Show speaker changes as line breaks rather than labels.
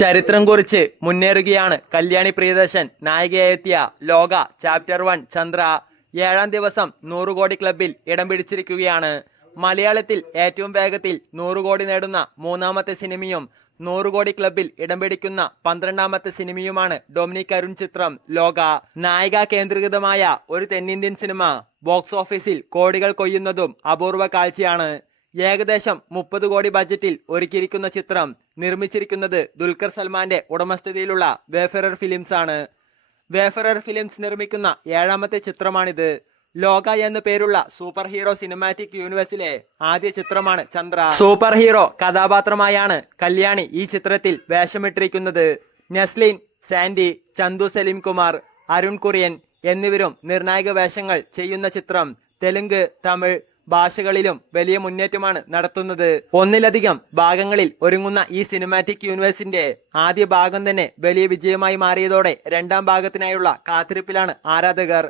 ചരിത്രം കുറിച്ച് മുന്നേറുകയാണ്. കല്യാണി പ്രിയദർശൻ നായികയെത്തിയ ലോക ചാപ്റ്റർ വൺ ചന്ദ്ര ഏഴാം ദിവസം നൂറ് കോടി ക്ലബിൽ ഇടം പിടിച്ചിരിക്കുകയാണ്. മലയാളത്തിൽ ഏറ്റവും വേഗത്തിൽ നൂറ് കോടി നേടുന്ന മൂന്നാമത്തെ സിനിമയും നൂറ് കോടി ക്ലബിൽ ഇടം പിടിക്കുന്ന പന്ത്രണ്ടാമത്തെ സിനിമയുമാണ് ഡൊമിനിക് അരുൺ ചിത്രം ലോക. നായിക കേന്ദ്രീകൃതമായ ഒരു തെന്നിന്ത്യൻ സിനിമ ബോക്സ് ഓഫീസിൽ കോടികൾ കൊയ്യുന്നതും അപൂർവ കാഴ്ചയാണ്. ഏകദേശം മുപ്പത് കോടി ബജറ്റിൽ ഒരുക്കിയിരിക്കുന്ന ചിത്രം നിർമ്മിച്ചിരിക്കുന്നത് ദുൽഖർ സൽമാന്റെ ഉടമസ്ഥതയിലുള്ള വേഫറർ ഫിലിംസ് ആണ് വേഫറർ ഫിലിംസ് നിർമ്മിക്കുന്ന ഏഴാമത്തെ ചിത്രമാണിത്. ലോക എന്നു പേരുള്ള സൂപ്പർ ഹീറോ സിനിമാറ്റിക് യൂണിവേഴ്സിലെ ആദ്യ ചിത്രമാണ് ചന്ദ്ര. സൂപ്പർ ഹീറോ കഥാപാത്രമായാണ് കല്യാണി ഈ ചിത്രത്തിൽ വേഷമിട്ടിരിക്കുന്നത്. നെസ്ലിൻ സാൻഡി ചന്തു സലീം കുമാർ അരുൺ കുര്യൻ എന്നിവരും നിർണായക വേഷങ്ങൾ ചെയ്യുന്ന ചിത്രം. തെലുങ്ക് തമിഴ് ഭാഷകളിലും വലിയ മുന്നേറ്റമാണ് നടത്തുന്നത്. ഒന്നിലധികം ഭാഗങ്ങളിൽ ഒരുങ്ങുന്ന ഈ സിനിമാറ്റിക് യൂണിവേഴ്സിന്റെ ആദ്യ ഭാഗം തന്നെ വലിയ വിജയമായി മാറിയതോടെ രണ്ടാം ഭാഗത്തിനായുള്ള കാത്തിരിപ്പിലാണ് ആരാധകർ.